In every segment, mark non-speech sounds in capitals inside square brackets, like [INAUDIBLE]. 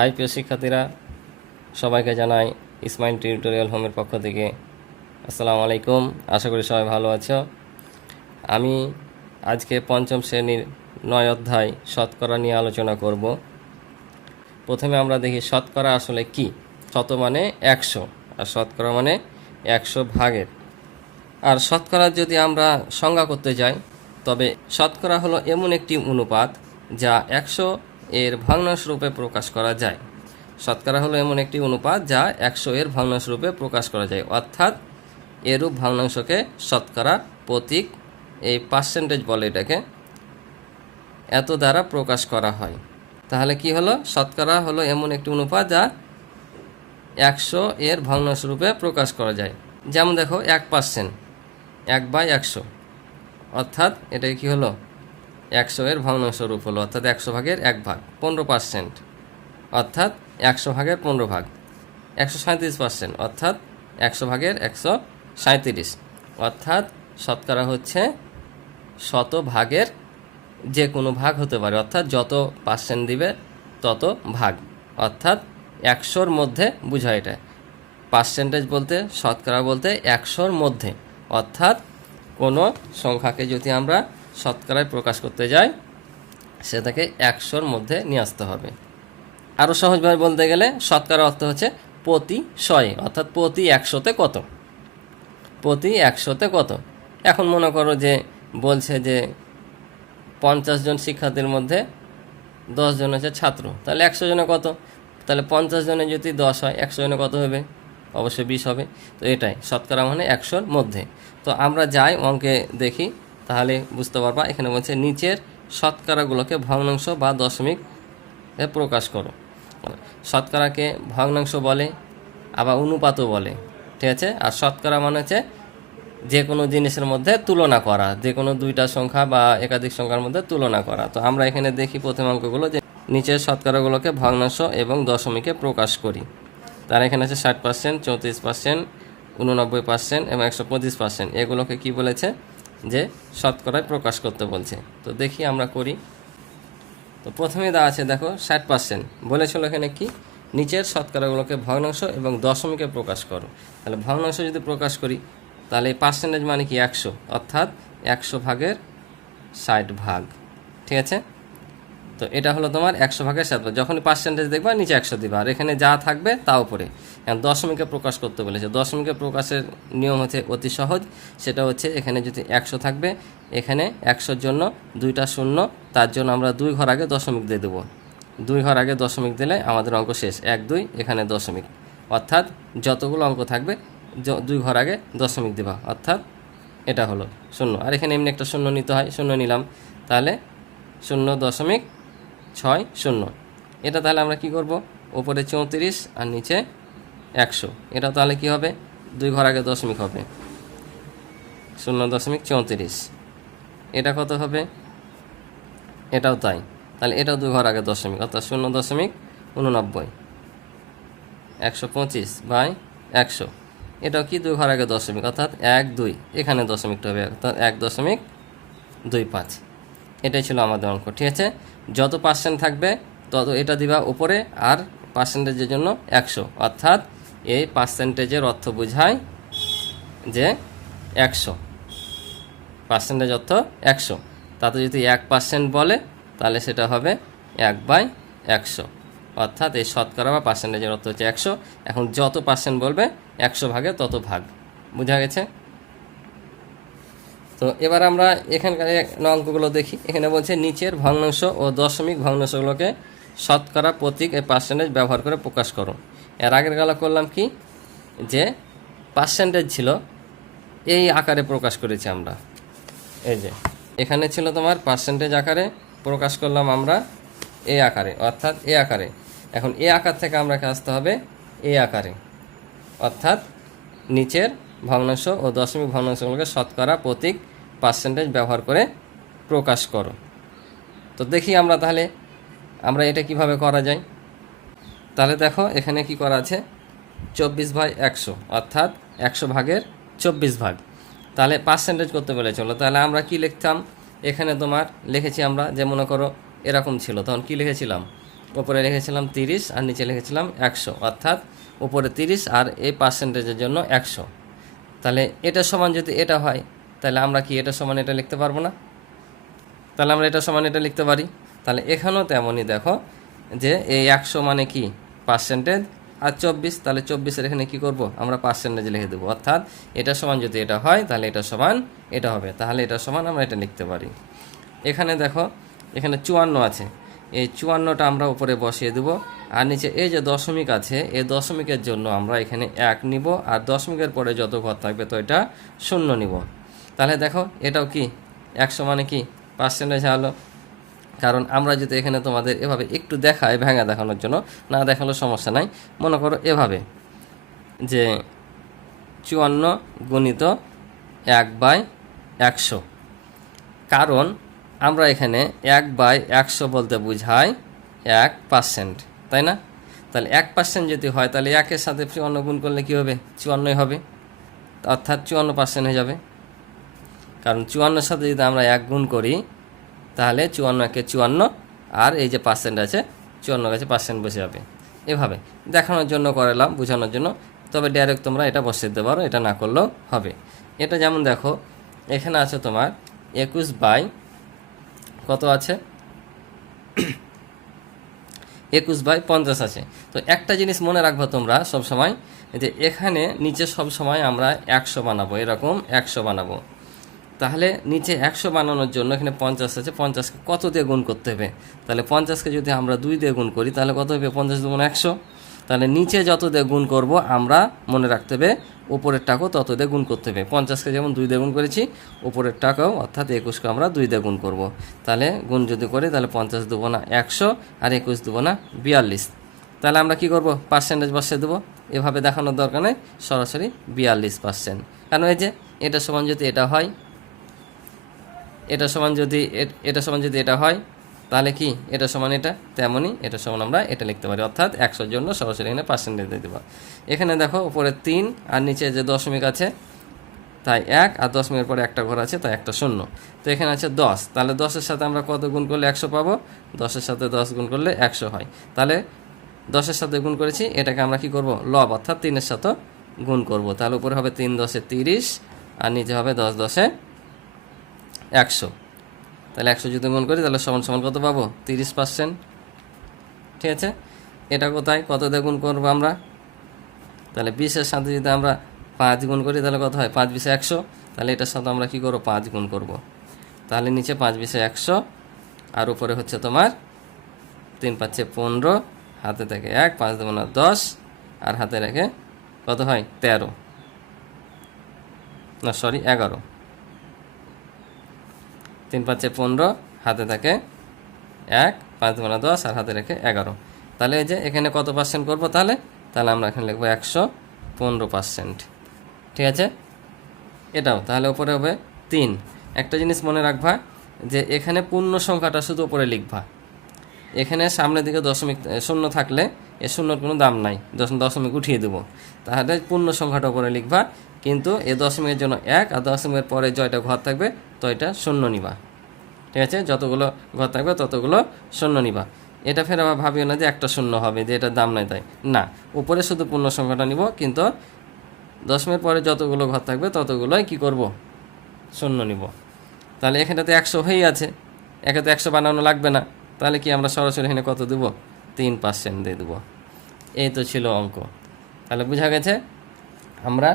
High, প্রিয় শিক্ষার্থীরা, সবাইকে জানাই ইসমাইল টিউটোরিয়াল হোমের পক্ষ থেকে আসসালামু আলাইকুম। আশা করি সবাই ভালো আছো। আমি আজকে পঞ্চম শ্রেণির নয় অধ্যায় শতকরা নিয়ে আলোচনা করব। প্রথমে আমরা দেখি শতকরা আসলে কি? শত মানে একশো, আর শতকরা মানে একশো ভাগের। আর শতকরা যদি আমরা সংজ্ঞা করতে যাই, তবে শতকরা হলো এমন একটি অনুপাত যা একশো এর ভগ্নাংশ রূপে প্রকাশ করা যায়। শতকরা হলো এমন একটি অনুপাত যা একশো এর ভগ্নাংশ রূপে প্রকাশ করা যায়। অর্থাৎ এরূপ ভগ্নাংশকে শতকরা প্রতীক এই পার্সেন্টেজ বলে এটাকে। এত দ্বারা প্রকাশ করা হয়। তাহলে কি হলো? শতকরা হলো এমন একটি অনুপাত যা একশো এর ভগ্নাংশ রূপে প্রকাশ করা যায়। যেমন দেখো, এক পার্সেন্ট এক বাই একশো। অর্থাৎ এটা কি হলো? একশো এর ভগ্নাংশ রূপ হলো অর্থাৎ একশো ভাগের এক ভাগ, পনেরো পার্সেন্ট অর্থাৎ একশো ভাগের পনেরো ভাগ, একশো সাঁত্রিশ পার্সেন্ট অর্থাৎ একশো ভাগের একশো সাঁত্রিশ অর্থাৎ শতকরা হচ্ছে শত ভাগের যে কোনো ভাগ হতে পারে, অর্থাৎ যত পার্সেন্ট দিবে তত ভাগ, অর্থাৎ একশোর মধ্যে বোঝায় এটা পার্সেন্টেজ বলতে, শতকরা বলতে একশোর মধ্যে, অর্থাৎ কোনো সংখ্যাকে যদি আমরা শতকরায় প্রকাশ করতে যাই সেটাকে একশোর মধ্যে নিয়ে আসতে হবে। আরও সহজভাবে বলতে গেলে শতকরা অর্থ হচ্ছে প্রতি শয়ে, অর্থাৎ প্রতি একশোতে কত? প্রতি একশোতে কত? এখন মনে করো যে বলছে যে পঞ্চাশ জন শিক্ষার্থীর মধ্যে দশ জন হচ্ছে ছাত্র, তাহলে একশো জনে কত? তাহলে পঞ্চাশ জনে যদি দশ হয়, একশো জনে কত হবে? অবশ্যই বিশ হবে। তো এটাই, শতকরা মানে একশোর মধ্যে। তো আমরা যাই অঙ্কে দেখি। তাহলে বুঝতে পারবা, এখানে বলছে নিচের শতকরাগুলোকে ভগ্নাংশ বা দশমিক প্রকাশ করো। শতকরাকে ভগ্নাংশ বলে, আবার অনুপাতও বলে, ঠিক আছে? আর শতকরা মানে হচ্ছে যে কোনো জিনিসের মধ্যে তুলনা করা যে কোনো দুইটা সংখ্যা বা একাধিক সংখ্যার মধ্যে তুলনা করা। তো আমরা এখানে দেখি প্রথম অঙ্কগুলো যে নিচের শতকরাগুলোকে ভগ্নাংশ এবং দশমিকে প্রকাশ করি। তার এখানে আছে ষাট পার্সেন্ট চৌত্রিশ পার্সেন্ট উননব্বই পার্সেন্ট এবং একশো পঁচিশ পার্সেন্ট এগুলোকে কী বলেছে? যে শতকরায় প্রকাশ করতে বলছে। তো দেখি আমরা করি। তো প্রথমে দেওয়া আছে, দেখো, ষাট পার্সেন্ট বলেছিল এখানে কি? নিচের শতকরাগুলোকে ভগ্নাংশ এবং দশমিকে প্রকাশ করো। তাহলে ভগ্নাংশ যদি প্রকাশ করি, তাহলে পার্সেন্টেজ মানে কি? একশো। অর্থাৎ একশো ভাগের ষাট ভাগ। ঠিক আছে? তো এটা হলো তোমার একশো ভাগের ষাট ভাগ। যখনই পার্সেন্টেজ দেখবা, নিচে একশো দিবা। আর এখানে যা থাকবে, তা উপরে। দশমিকে প্রকাশ করতে বলেছে। দশমিকে প্রকাশের নিয়ম হচ্ছে অতি সহজ। সেটা হচ্ছে এখানে যদি একশো থাকবে, এখানে একশোর জন্য দুইটা শূন্য, তার জন্য আমরা দুই ঘর আগে দশমিক দিয়ে দেবো। দুই ঘর আগে দশমিক দিলে আমাদের অঙ্ক শেষ। এক, দুই, এখানে দশমিক। অর্থাৎ যতগুলো অঙ্ক থাকবে দুই ঘর আগে দশমিক দেবা। অর্থাৎ এটা হলো শূন্য। আর এখানে এমনি একটা শূন্য নিতে হয়। শূন্য নিলাম। তাহলে শূন্য দশমিক ছয়, শূন্য। এটা তাহলে আমরা কি করব? ওপরে চৌত্রিশ আর নিচে একশো। এটা তাহলে কি হবে? দুই ঘর আগে দশমিক হবে। শূন্য দশমিক চৌত্রিশ। এটা কত হবে? এটাও তাই। তাহলে এটাও দুই ঘর আগে দশমিক, অর্থাৎ শূন্য দশমিক উননব্বই। একশো পঁচিশ বাই একশো। এটাও কি দুই ঘর আগে দশমিক, অর্থাৎ এক, দুই। এখানে দশমিকটা হবে, অর্থাৎ এক দশমিক দুই পাঁচ। এটাই ছিল আমাদের অঙ্ক, ঠিক আছে? যত পার্সেন্ট থাকবে, তত এটা দিবা উপরে আর পার্সেন্টেজের জন্য একশো। অর্থাৎ এই পার্সেন্টেজের অর্থ বোঝায় যে একশো। পার্সেন্টেজ অর্থ একশো। তাতে যদি এক পার্সেন্ট বলে, তাহলে সেটা হবে এক বাই একশো। অর্থাৎ এই শতকরা বা পার্সেন্টেজের অর্থ হচ্ছে একশো। এখন যত পার্সেন্ট বলবে, একশো ভাগে তত ভাগ। বোঝা গেছে? তো এবার আমরা এখানকার অঙ্কগুলো দেখি। এখানে বলছে, নিচের ভগ্নাংশ ও দশমিক ভগ্নাংশগুলোকে শতকরা প্রতীক এই পার্সেন্টেজ ব্যবহার করে প্রকাশ করো। এর আগের গেলা করলাম কি? যে পার্সেন্টেজ ছিল, এই আকারে প্রকাশ করেছি আমরা। এই যে, এখানে ছিল তোমার পার্সেন্টেজ আকারে প্রকাশ করলাম আমরা এ আকারে, অর্থাৎ এ আকারে। এখন এ আকার থেকে আমরা আসতে হবে এ আকারে। অর্থাৎ নিচের ভগ্নাংশ ও দশমিক ভগ্নাংশগুলোকে শতকরা প্রতীক পার্সেন্টেজ ব্যবহার করে প্রকাশ করো। তো দেখি আমরা তাহলে, আমরা এটা কীভাবে করা যায়? তাহলে দেখো, এখানে কি করা আছে? চব্বিশ ভাগ একশো, অর্থাৎ একশো ভাগের চব্বিশ ভাগ। তাহলে পার্সেন্টেজ করতে বলেছিল তাহলে আমরা কি লিখতাম? এখানে তোমার লিখেছি আমরা, যে মনে করো এরকম ছিল, তখন কি লিখেছিলাম? উপরে লিখেছিলাম তিরিশ, আর নিচে লিখেছিলাম একশো, অর্থাৎ উপরে তিরিশ, আর এই পার্সেন্টেজের জন্য একশো। তাহলে এটা সমান যদি এটা হয় তাহলে আমরা কি এটা সমান এটা লিখতে পারব না? তাহলে আমরা এটা সমান এটা লিখতে পারি। তাহলে এখানেও তেমনই দেখো যে এই একশো মানে কি? পার্সেন্টেজ আর চব্বিশ, তাহলে চব্বিশের এখানে কি করব? আমরা পার্সেন্টেজ লিখে দেবো। অর্থাৎ এটা সমান যদি এটা হয়, তাহলে এটা সমান এটা হবে। তাহলে এটা সমান আমরা এটা লিখতে পারি। এখানে দেখো, এখানে চুয়ান্ন আছে। এই চুয়ান্নটা আমরা উপরে বসিয়ে দেবো। আর নিচে এই যে দশমিক আছে, এই দশমিকের জন্য আমরা এখানে এক নিব। আর দশমিকের পরে যত ঘর থাকবে, তো এটা শূন্য নিব। তাহলে দেখো, এটাও কি? একশো মানে কি? পার্সেন্টেজ হলো। কারণ আমরা যদি এখানে তোমাদের এভাবে একটু দেখাই ভেঙে দেখানোর জন্য, না দেখালেও সমস্যা নাই। মনে করো এভাবে, যে চুয়ান্ন গুণিত এক বাই একশো। কারণ আমরা এখানে এক বাই একশো বলতে বুঝাই এক পার্সেন্ট, তাই না? তাহলে এক পার্সেন্ট যদি হয়, তাহলে একের সাথে চুয়ান্ন গুণ করলে কী হবে? চুয়ান্নই হবে। অর্থাৎ চুয়ান্ন পার্সেন্ট হয়ে যাবে। কারণ চুয়ান্নর সাথে যদি আমরা এক গুণ করি, তাহলে চুয়ান্ন একে চুয়ান্ন, আর এই যে পার্সেন্ট আছে চুয়ান্ন কাছে পার্সেন্ট বসে যাবে। এভাবে দেখানোর জন্য, করালাম, বোঝানোর জন্য। তবে ডাইরেক্ট তোমরা এটা বসে দিতে পারো, এটা না করলেও হবে। এটা যেমন দেখো, এখানে আছে তোমার একুশ বাই কত আছে? [COUGHS] একুশ বাই পঞ্চাশ আছে। তো একটা জিনিস মনে রাখব তোমরা সব সময় যে এখানে নিচে সব সময় আমরা একশো বানাবো, এরকম একশো বানাবো। তাহলে নিচে একশো বানানোর জন্য এখানে পঞ্চাশ আছে, পঞ্চাশকে কত দিয়ে গুণ করতে হবে? তাহলে পঞ্চাশকে যদি আমরা দুই দিয়ে গুণ করি, তাহলে কত হবে? পঞ্চাশ দুগুণ একশো। তাহলে নিচে যত দিয়ে গুণ করব, আমরা মনে রাখতে হবে উপরের টাকাও তত দিয়ে গুণ করতে হবে। পঞ্চাশকে যেমন দুই দিয়ে গুণ করেছি, উপরের টাকাও অর্থাৎ একুশকে আমরা দুই দিয়ে গুণ করব। তাহলে গুণ যদি করি, তাহলে পঞ্চাশ দেবো না একশো আর একুশ দেবো না বিয়াল্লিশ। তাহলে আমরা কি করব? পার্সেন্টেজ বসিয়ে দেবো। এভাবে দেখানোর দরকার নেই, সরাসরি বিয়াল্লিশ পার্সেন্ট কারণ এই যে, এটা সমান যদি এটা হয় এটা সমান যদি এটা সমান যদি এটা হয়, তাহলে কি? এটা সমান এটা, তেমনই এটা সমান আমরা এটা লিখতে পারি। অর্থাৎ একশোর জন্য সরাসরি এখানে পার্সেন্টেজ দিয়ে দেবো। এখানে দেখো উপরে তিন আর নিচে যে দশমিক আছে, তাই এক, আর দশমিকের পরে একটা ঘর আছে, তাই একটা শূন্য। তো এখানে আছে দশ। তাহলে দশের সাথে আমরা কত গুণ করলে একশো পাবো? দশের সাথে দশ গুণ করলে একশো হয়। তাহলে দশের সাথে গুণ করেছি, এটাকে আমরা কি করব? লব, অর্থাৎ তিনের সাথে গুণ করব। তাহলে উপরে হবে তিন, দশে তিরিশ, আর নিচে হবে দশ, দশে একশো। তাহলে একশো যদি গুণ করি, তাহলে সমান সমান কত পাবো? তিরিশ পার্সেন্ট ঠিক আছে? এটা কোথায়? কত দিয়ে গুণ করব আমরা? তাহলে বিশের সাথে যদি আমরা পাঁচ গুণ করি, তাহলে কত হয়? পাঁচ বিশে একশো। তাহলে এটার সাথে আমরা কী করব? পাঁচ গুণ করব। তাহলে নিচে পাঁচ বিশে একশো, আর উপরে হচ্ছে তোমার তিন পাঁচে পনেরো, হাতে থেকে এক, পাঁচ দেবো না দশ, আর হাতে রেখে কত হয়? তেরো। না সরি এগারো। তিন পাঁচে পনেরো, হাতে থাকে এক, পাঁচ দুগুণা দশ আর হাতে রেখে এগারো। তাহলে এই যে এখানে কত পার্সেন্ট করব তাহলে? তাহলে আমরা এখানে লিখব একশো পনেরো পার্সেন্ট ঠিক আছে? এটাও, তাহলে উপরে হবে তিন। একটা জিনিস মনে রাখবা যে এখানে পূর্ণ সংখ্যাটা শুধু ওপরে লিখবা। এখানে সামনের দিকে দশমিক শূন্য থাকলে এ শূন্যর কোনো দাম নাই। দশ, দশমিক উঠিয়ে দেবো। তাহলে পূর্ণ সংখ্যাটা উপরে লিখবা। কিন্তু এ দশমিকের জন্য এক আর দশমিকের পরে জয়টা ঘর থাকবে তো এটা শূন্য নিবা। ঠিক আছে? যতগুলো ঘর থাকবে ততগুলো শূন্য নিবা। এটা ফের আবার ভাবিও না যে একটা শূন্য হবে, যে এটার দাম নাই তাই। না, উপরে শুধু পূর্ণ সংখ্যাটা নিব, কিন্তু দশমিকের পরে যতগুলো ঘর থাকবে ততগুলোই কি করব? শূন্য নিব। তাহলে এখানটাতে একশো হয়েই আছে। একে তো একশো বানানো লাগবে না। তাহলে কি আমরা সরাসরি এখানে কত দেবো? তিন পার্সেন্ট দিয়ে দেবো। এই তো ছিল অঙ্ক। তাহলে বোঝা গেছে? আমরা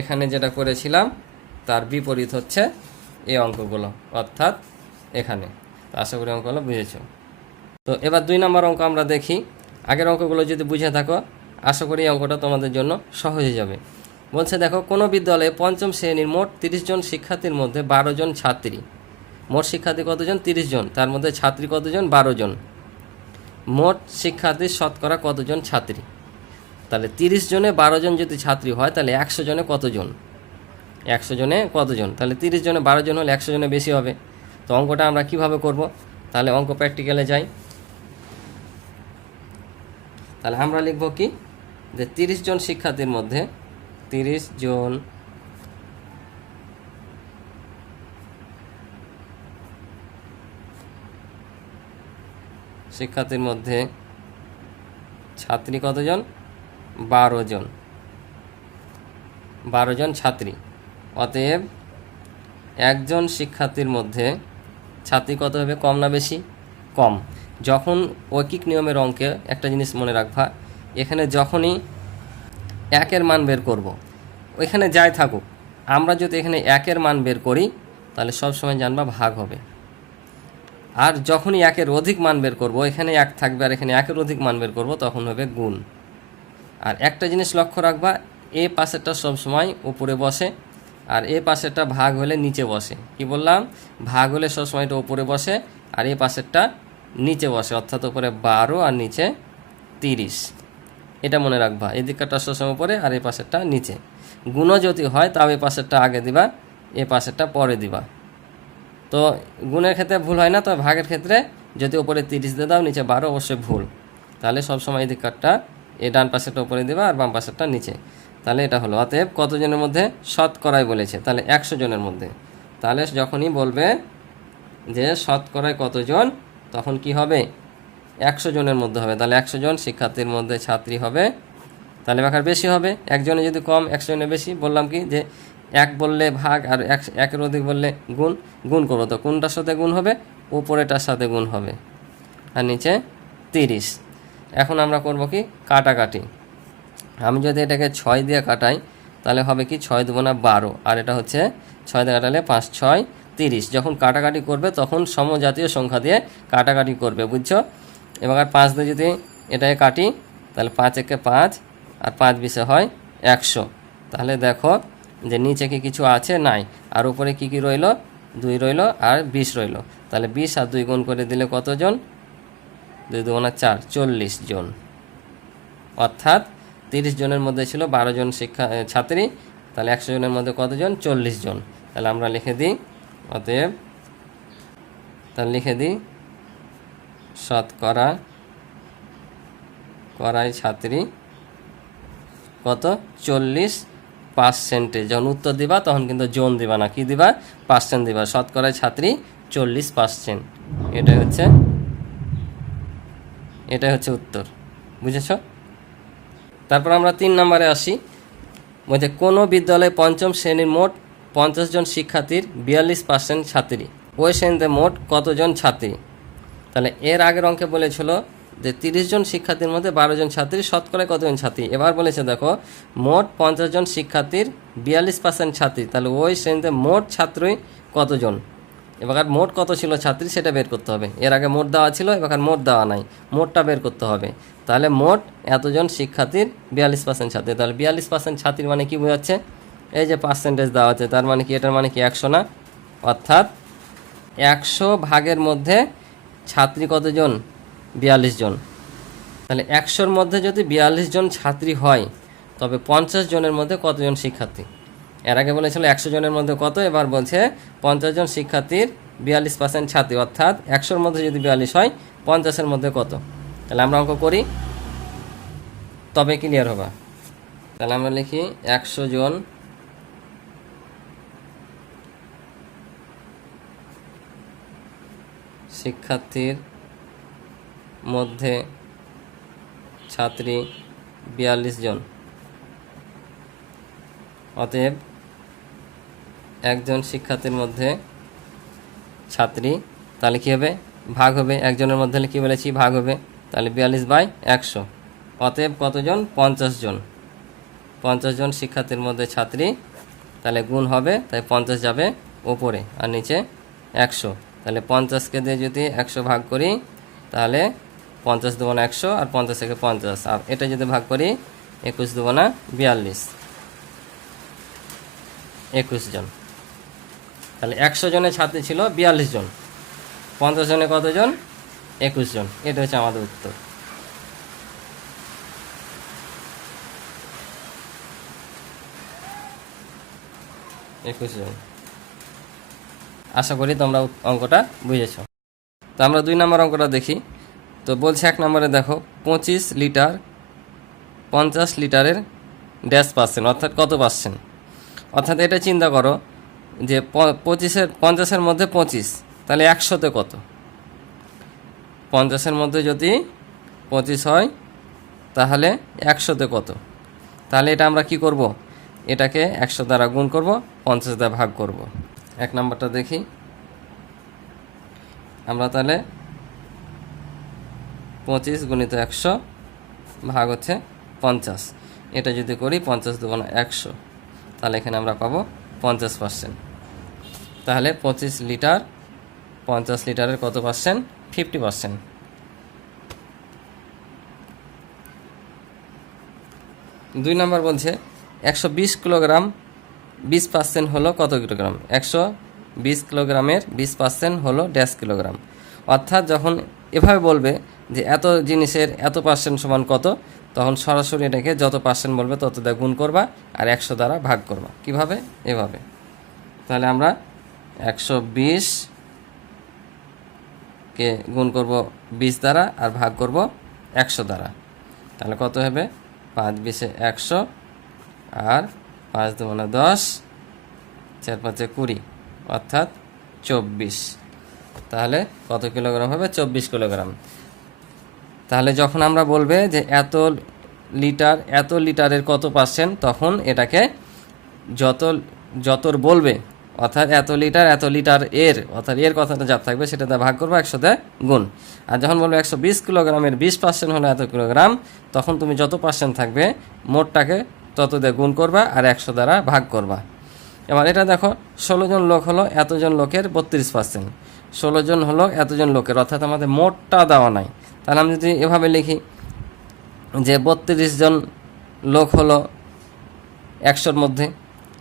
এখানে যেটা করেছিলাম তার বিপরীত হচ্ছে এই অঙ্কগুলো, অর্থাৎ এখানে। আশা করি অঙ্কগুলো বুঝেছ। তো এবার দুই নম্বর অঙ্ক আমরা দেখি। আগের অঙ্কগুলো যদি বুঝে থাকো, আশা করি এই অঙ্কটা তোমাদের জন্য সহজ হয়ে যাবে। বলছে, দেখো, কোনো বিদ্যালয়ে পঞ্চম শ্রেণির মোট তিরিশ জন শিক্ষার্থীর মধ্যে বারো জন ছাত্রী। মোট শিক্ষার্থী কতজন? তিরিশ জন। তার মধ্যে ছাত্রী কতজন? বারো জন। মোট শিক্ষার্থীর শতকরা কতজন ছাত্রী? তাহলে তিরিশ জনে বারো জন যদি ছাত্রী হয়, তাহলে একশো জনে কতজন? একশো জনে কতজন? তাহলে তিরিশ জনে, বারো জন হলে একশো জনে বেশি হবে। তো অঙ্কটা আমরা কীভাবে করব? তাহলে অঙ্ক প্র্যাকটিক্যালে যাই। তাহলে আমরা লিখব কি? যে তিরিশ জন শিক্ষার্থীর মধ্যে তিরিশ জন শিক্ষার্থীর মধ্যে ছাত্রী কতজন? বারো জন। বারো জন ছাত্রী। অতএব একজন শিক্ষার্থীর মধ্যে ছাত্রী কত হবে? কম না বেশি? কম। যখন ঐকিক নিয়মের অঙ্কে একটা জিনিস মনে রাখবা, এখানে যখনই একের মান বের করব। ওইখানে যাই থাকুক, আমরা যদি এখানে একের মান বের করি, তাহলে সব সময় জানবা ভাগ হবে। আর যখনই একের অধিক মান বের করব, এখানে এক থাকবে আর এখানে একের অধিক মান বের করব, তখন হবে গুণ। আর একটা জিনিস লক্ষ্য রাখবা, এ পাশেরটা সবসময় উপরে বসে আর এ পাশেরটা ভাগ হলে নিচে বসে। কি বললাম? ভাগ হলে সবসময় এটা উপরে বসে, আর এ পাশেরটা নিচে বসে, অর্থাৎ উপরে বারো আর নিচে তিরিশ। এটা মনে রাখবা, এই দিকটা সবসময় উপরে আর এ পাশেরটা নিচে। গুণও যদি হয়, তাও এ পাশেরটা আগে দিবা, এ পাশেরটা পরে দিবা। তো গুণের ক্ষেত্রে ভুল হয় না তবে ভাগের ক্ষেত্রে যদি উপরে তিরিশ দিয়ে দাও, নিচে বারো, অবশ্যই ভুল। তাহলে সবসময় এই দিকটা এই ডান পাশেরটা উপরে দিবা, আর বাম পাশেরটা নিচে। তাহলে এটা হলো। অতএব কতজনের মধ্যে? শতকরাই বলেছে। তাহলে একশো জনের মধ্যে। তাহলে যখনই বলবে যে শতকরায় কতজন, তখন কি হবে? একশো জনের মধ্যে হবে। তাহলে একশো জন শিক্ষার্থীর মধ্যে ছাত্রী হবে। তাহলে বাকার বেশি হবে। একজনে যদি কম, একশো জনের বেশি। বললাম কি যে এক বললে ভাগ আর এক একের অধিক বললে গুণ। গুণ করব তো। কোনটার সাথে গুণ হবে? উপরেটার সাথে গুণ হবে। আর নিচে তিরিশ। এখন আমরা করব কি? কাটাকাটি। আমি যদি এটাকে ছয় দিয়ে কাটাই, তাহলে হবে কি ছয় না বারো। আর এটা হচ্ছে ছয় দিয়ে কাটালে পাঁচ, ছয়, তিরিশ। যখন কাটাকাটি করবে, তখন সমজাতীয় সংখ্যা দিয়ে কাটাকাটি করবে, বুঝছ? এবার পাঁচ দিয়ে যদি এটাকে কাটি, তাহলে পাঁচ একে পাঁচ আর পাঁচ বিশে হয় একশো। তাহলে দেখো যে নিচে কি কিছু আছে? নাই। আর উপরে কি কি রইল? দুই রইল আর বিশ রইল। তাহলে বিশ আর দুই গুণ করে দিলে কতজন দুই দুগুণা চার, চল্লিশ জন। অর্থাৎ তিরিশ জনের মধ্যে ছিল বারো জন শিক্ষা ছাত্রী, তাহলে একশো জনের মধ্যে কতজন? চল্লিশ জন। তাহলে আমরা লিখে দিই, অতএব তাহলে লিখে দিই, শতকরা করাই ছাত্রী কত? চল্লিশ পার্সেন্টে যখন উত্তর দিবা, তখন কিন্তু জোন দিবা না। কি দিবা? পার্সেন্ট দিবা। শতকরায় ছাত্রী চল্লিশ পার্সেন্ট এটাই হচ্ছে এটাই হচ্ছে উত্তর। বুঝেছ? তারপর আমরা তিন নম্বরে আসি। বলছে কোনো বিদ্যালয়ে পঞ্চম শ্রেণির মোট পঞ্চাশ জন শিক্ষার্থীর বিয়াল্লিশ পার্সেন্ট ছাত্রী। ওই শ্রেণীতে মোট কতজন ছাত্রী? তাহলে এর আগের অঙ্কে বলেছিল যে তিরিশ জন শিক্ষার্থীর মধ্যে বারো জন ছাত্রী, শতকরা কতজন ছাত্রী? এবার বলেছে, দেখো, মোট পঞ্চাশ জন শিক্ষার্থীর বিয়াল্লিশ পার্সেন্ট ছাত্রী। তাহলে ওই শ্রেণীতে মোট ছাত্রই কতজন? এবার মোট কত ছিল ছাত্রী সেটা বের করতে হবে। এর আগে মোট দেওয়া ছিল, এবার মোট দেওয়া নাই। মোটটা বের করতে হবে। তাহলে মোট এতজন শিক্ষার্থীর বিয়াল্লিশ পার্সেন্ট ছাত্রী। তাহলে বিয়াল্লিশ পার্সেন্ট ছাত্রীর মানে কি বোঝাচ্ছে? এই যে পার্সেন্টেজ দেওয়া আছে, তার মানে কি? এটার মানে কি? একশো না? অর্থাৎ একশো ভাগের মধ্যে ছাত্রী কতজন? বিয়াল্লিশ জন। তাহলে একশোর মধ্যে যদি বিয়াল্লিশ জন ছাত্রী হয়, তবে পঞ্চাশ জনের মধ্যে কতজন শিক্ষার্থী? এর আগে বলেছিল একশো জনের মধ্যে কত? এবার বলছে পঞ্চাশ জন শিক্ষার্থীর বিয়াল্লিশ পার্সেন্ট ছাত্রী, অর্থাৎ একশোর মধ্যে যদি বিয়াল্লিশ হয়, পঞ্চাশের মধ্যে কত? তাহলে আমরা অঙ্ক করি। তবে ক্লিয়ার হবে। তাহলে আমরা লিখি একশো জন শিক্ষার্থীর মধ্যে ছাত্রী বিয়াল্লিশ জন। অতএব একজন শিক্ষার্থীর মধ্যে ছাত্রী, তাহলে কী হবে? ভাগ হবে। একজনের মধ্যে কী বলেছি? ভাগ হবে। তাহলে বিয়াল্লিশ বাই একশো। অতএব কতজন? পঞ্চাশ জন। পঞ্চাশ জন শিক্ষার্থীর মধ্যে ছাত্রী, তাহলে গুণ হবে, তাই পঞ্চাশ যাবে ওপরে আর নিচে একশো। তাহলে পঞ্চাশকে দিয়ে যদি একশো ভাগ করি, তাহলে পঞ্চাশ না একশো আর পঞ্চাশ থেকে পঞ্চাশ। আর এটা যদি ভাগ করি, একুশ না বিয়াল্লিশ। একুশ জন। তাহলে একশো জনের ছাত্রী ছিল বিয়াল্লিশ জন। পঞ্চাশ জনে কতজন? একুশ জন। এটা হচ্ছে আমাদের উত্তর। একুশ জন। আশা করি তোমরা অঙ্কটা বুঝেছ। তো আমরা দুই নম্বর অঙ্কটা দেখি। তো বলছে এক নম্বরে দেখো, পঁচিশ লিটার পঞ্চাশ লিটারের ড্যাশ পার্সেন্ট, অর্থাৎ কত পার্সেন্ট? অর্থাৎ এটা চিন্তা করো যে পঁচিশের, পঞ্চাশের মধ্যে পঁচিশ, তাহলে একশোতে কত? পঞ্চাশের মধ্যে যদি পঁচিশ হয়, তাহলে একশোতে কত? তাহলে এটা আমরা কি করব? এটাকে একশো দ্বারা গুণ করব, পঞ্চাশ দ্বারা ভাগ করব। এক নম্বরটা দেখি। আমরা তাহলে পঁচিশ গুণিত একশো ভাগ হচ্ছে পঞ্চাশ। এটা যদি করি, পঞ্চাশ দুগুণ একশো, তাহলে এখানে আমরা পাবো পঞ্চাশ পার্সেন্ট তাহলে পঁচিশ লিটার, পঞ্চাশ লিটারের কত পার্সেন্ট ফিফটি পার্সেন্ট দুই নম্বর বলছে, একশো বিশ কিলোগ্রাম বিশ পার্সেন্ট হলো কত কিলোগ্রাম? একশো বিশ কিলোগ্রামের বিশ পার্সেন্ট হলো ড্যাশ কিলোগ্রাম। অর্থাৎ যখন এভাবে বলবে যে এত জিনিসের এত পার্সেন্ট সমান কত? তখন সরাসরি এটাকে যত পার্সেন্ট বলবে তত দিয়ে গুণ করবা আর একশো দ্বারা ভাগ করবা। কীভাবে? এভাবে। তাহলে আমরা একশো বিশ কে গুণ করব বিশ দ্বারা আর ভাগ করব একশো দ্বারা। তাহলে কত হবে? পাঁচ বিশে একশো আর পাঁচ দুগুণে দশ, চার পাঁচে কুড়ি, অর্থাৎ চব্বিশ। তাহলে কত কিলোগ্রাম হবে? চব্বিশ কিলোগ্রাম। তাহলে যখন আমরা বলবে যে এত লিটার, এত লিটারের কত পার্সেন্ট তখন এটাকে যত, যতর বলবে, অর্থাৎ এত লিটার এত লিটার এর, অর্থাৎ এর কথাটা যা থাকবে সেটাতে ভাগ করব একশোতে গুণ। আর যখন বলব একশো বিশ কিলোগ্রামের বিশ পার্সেন্ট হলো এত কিলোগ্রাম, তখন তুমি যত পার্সেন্ট থাকবে, মোটটাকে তত দিয়ে গুণ করবা আর একশো দ্বারা ভাগ করবা। এবার এটা দেখো, ষোলো জন লোক হলো এতজন লোকের বত্রিশ পার্সেন্ট ষোলো জন হলো এতজন লোকের, অর্থাৎ আমাদের মোটটা দেওয়া নাই। তাহলে আমি যদি এভাবে লিখি যে বত্রিশ জন লোক হলো একশোর মধ্যে,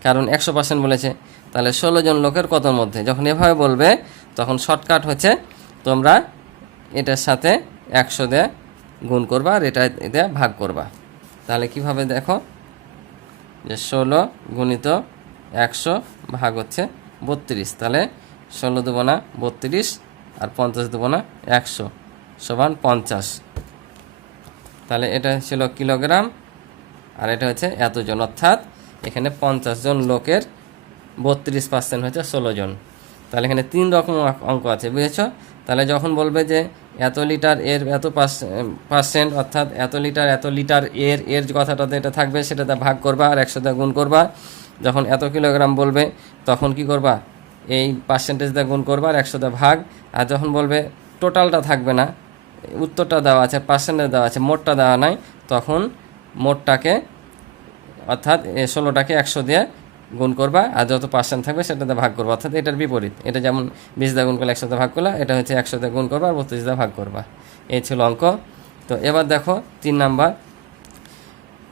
কারণ একশো পার্সেন্ট বলেছে, তাহলে ষোলো জন লোকের কতর মধ্যে? যখন এভাবে বলবে, তখন শর্টকাট হচ্ছে, তোমরা এটার সাথে একশো দিয়ে গুণ করবা আর এটা দিয়ে ভাগ করবা। তাহলে কীভাবে দেখো? যে ষোলো গুণিত একশো ভাগ হচ্ছে বত্রিশ, তাহলে ষোলো দেবো না বত্রিশ আর পঞ্চাশ দেবো না একশো। সমান পঞ্চাশ। তাহলে এটা ছিল কিলোগ্রাম, আর এটা হচ্ছে এতজন। অর্থাৎ এখানে পঞ্চাশ জন লোকের বত্রিশ পার্সেন্ট হচ্ছে ষোলো জন। তাহলে এখানে তিন রকম অঙ্ক আছে, বুঝেছ? তাহলে যখন বলবে যে এত লিটার এর এত পার্সেন্ট অর্থাৎ এত লিটার এত লিটার এর এর কথাটাতে এটা থাকবে, সেটাতে ভাগ করবা আর একশোতে গুণ করবা। যখন এত কিলোগ্রাম বলবে, তখন কি করবা? এই পার্সেন্টেজ দিয়ে গুণ করবা আর একশোতে ভাগ। আর যখন বলবে টোটালটা থাকবে না উত্তরটা দেওয়া আছে পার্সেন্টেজ দেওয়া আছে, মোটটা দেওয়া নাই। তখন মোটটাকে, অর্থাৎ এ ষোলোটাকে একশো দিয়ে গুণ করবা, আর যত পার্সেন্ট থাকবে সেটাতে ভাগ করবা। অর্থাৎ এটার বিপরীত। এটা যেমন বিশ দিয়ে গুণ করলে একশোতে ভাগ করলা, এটা হচ্ছে একশোতে গুণ করবা, আর বত্রিশ দিয়ে ভাগ করবা। এই ছিল অঙ্ক। তো এবার দেখো, তিন নাম্বার।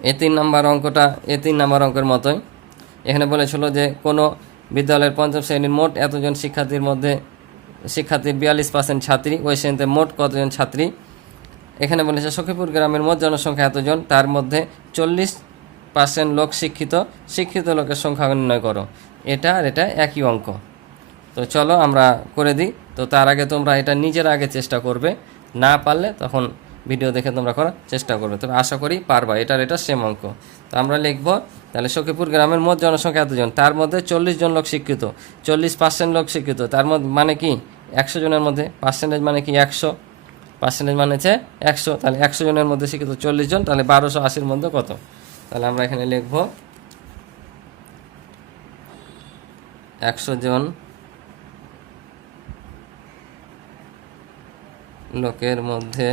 এই তিন নাম্বার অঙ্কটা, এই তিন নাম্বার অঙ্কের মতোই। এখানে বলেছিল যে কোনো বিদ্যালয়ের পঞ্চম শ্রেণির মোট এতজন শিক্ষার্থীর মধ্যে শিক্ষার্থীর বিয়াল্লিশ পার্সেন্ট ছাত্রী ওই শ্রেণীতে মোট কতজন ছাত্রী? এখানে বলেছে, সখীপুর গ্রামের মোট জনসংখ্যা এতজন, তার মধ্যে চল্লিশ পার্সেন্ট লোক শিক্ষিত শিক্ষিত লোকের সংখ্যা নির্ণয় করো। এটা আর এটা একই অঙ্ক। তো চলো আমরা করে দিই। তো তার আগে তোমরা এটা নিজের আগে চেষ্টা করবে। না পারলে তখন ভিডিও দেখে তোমরা করার চেষ্টা করবে। তবে আশা করি পারবা, এটার এটা সেম অঙ্ক। তো আমরা লিখব, তাহলে সখীপুর গ্রামের মোট জনসংখ্যা এতজন? তার মধ্যে চল্লিশ জন লোক শিক্ষিত, চল্লিশ পার্সেন্ট লোক শিক্ষিত। তার মধ্যে মানে কি? একশো জনের মধ্যে। পার্সেন্টেজ মানে কি? একশো। পার্সেন্টেজ মানে হচ্ছে একশো। তাহলে একশো জনের মধ্যে শিক্ষিত চল্লিশ জন, তাহলে বারোশো আশির মধ্যে কত? তাহলে আমরা এখানে লিখব একশো জন লোকের মধ্যে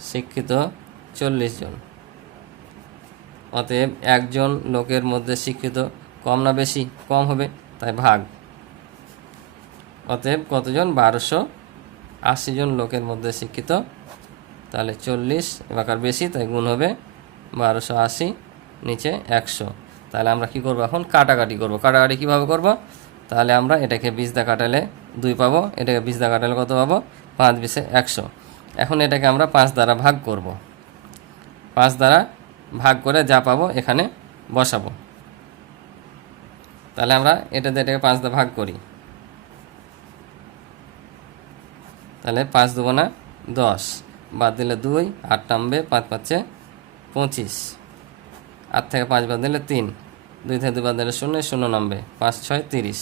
শিক্ষিত চল্লিশ জন। অতএব একজন লোকের মধ্যে শিক্ষিত কম না বেশি? কম হবে, তাই ভাগ। অতএব কতজন? বারোশো আশি জন লোকের মধ্যে শিক্ষিত। তাহলে চল্লিশ, এবার বেশি, তাই গুণ হবে বারোশো আশি, নিচে একশো। তাহলে আমরা কি করব এখন? কাটাকাটি করব। কাটাকাটি কীভাবে করব? তাহলে আমরা এটাকে বিশ দা কাটালে দুই পাবো। এটাকে বিশ দা কাটালে কত পাবো? পাঁচ বিশে একশো। এখন এটাকে আমরা পাঁচ দ্বারা ভাগ করব। পাঁচ দ্বারা ভাগ করে যা পাবো এখানে বসাবো। তাহলে আমরা এটাতে এটাকে পাঁচ দ্বারা ভাগ করি। তাহলে পাঁচ দেবো না দশ। বাদ দিলে দুই, আট নামবে পাঁচ পাঁচে পঁচিশ। আট থেকে পাঁচ বাদ দিলে তিন। দুই থেকে দুই বাদ দিলে শূন্য শূন্য নামবে, পাঁচ ছয় তিরিশ।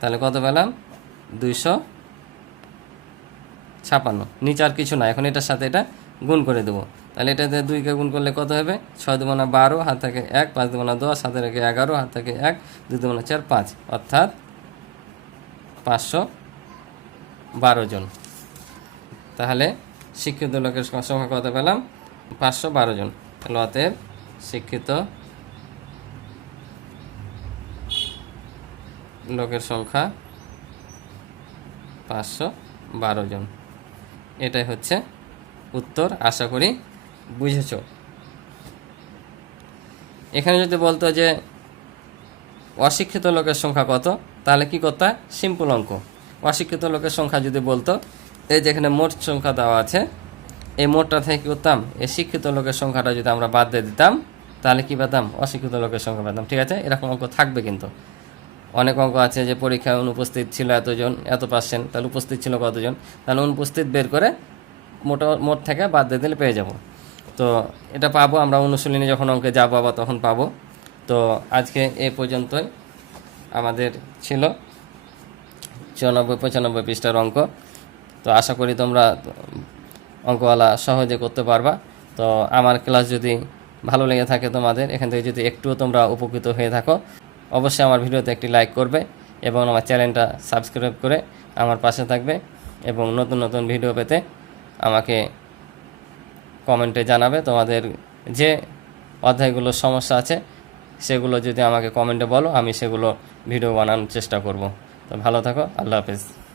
তাহলে কত পেলাম? দুইশো ছাপান্ন নিচে আর কিছু না, এখন এটার সাথে এটা গুণ করে দেবো। তাহলে এটাতে দুইকে গুণ করলে কত হবে? ছয় দুবনা বারো, হাত থেকে এক, পাঁচ দুবনা দশ, হাতে রেখে এগারো, হাত থেকে এক, দুই দুবনা চার, পাঁচ। অর্থাৎ পাঁচশো বারো জন। তাহলে শিক্ষিত লোকের সংখ্যা কত পেলাম? পাঁচশো বারো জন। তাহলে শিক্ষিত লোকের সংখ্যা পাঁচশো বারো জন। এটাই হচ্ছে উত্তর, আশা করি বুঝেছ। এখানে যদি বলতো যে অশিক্ষিত লোকের সংখ্যা কত, তাহলে কি করতে? সিম্পল অঙ্ক। অশিক্ষিত লোকের সংখ্যা যদি বলতো, এই যেখানে মোট সংখ্যা দেওয়া আছে, এই মোটটা থেকে কী করতাম? এই শিক্ষিত লোকের সংখ্যাটা যদি আমরা বাদ দিয়ে দিতাম, তাহলে কি পেতাম? অশিক্ষিত লোকের সংখ্যা পেতাম, ঠিক আছে? এরকম অঙ্ক থাকবে কিন্তু। অনেক অঙ্ক আছে যে পরীক্ষায় অনুপস্থিত ছিল এতজন, এত পার্সেন্ট তাহলে উপস্থিত ছিল কতজন? তাহলে অনুপস্থিত বের করে মোট মোট থেকে বাদ দিয়ে দিলে পেয়ে যাব। তো এটা পাবো, আমরা অনুশীলনে যখন অঙ্কে যাব আবার তখন পাবো। তো আজকে এ পর্যন্তই। আমাদের ছিল চুরানব্বই পঁচানব্বই পৃষ্ঠার অঙ্ক। তো আশা করি তোমরা অঙ্কওয়ালা সহজে করতে পারবা। তো আমার ক্লাস যদি ভালো লেগে থাকে তোমাদের, এখান থেকে যদি একটুও তোমরা উপকৃত হয়ে থাকো। অবশ্যই আমার ভিডিওতে একটি লাইক করবে এবং আমার চ্যানেলটা সাবস্ক্রাইব করে আমার পাশে থাকবে এবং নতুন নতুন ভিডিও পেতে আমাকে কমেন্টে জানাবে। তোমাদের যে অধ্যায়গুলোর সমস্যা আছে, সেগুলো যদি আমাকে কমেন্টে বলো, আমি সেগুলো ভিডিও বানানোর চেষ্টা করব। তো ভালো থাকো, আল্লাহ হাফেজ।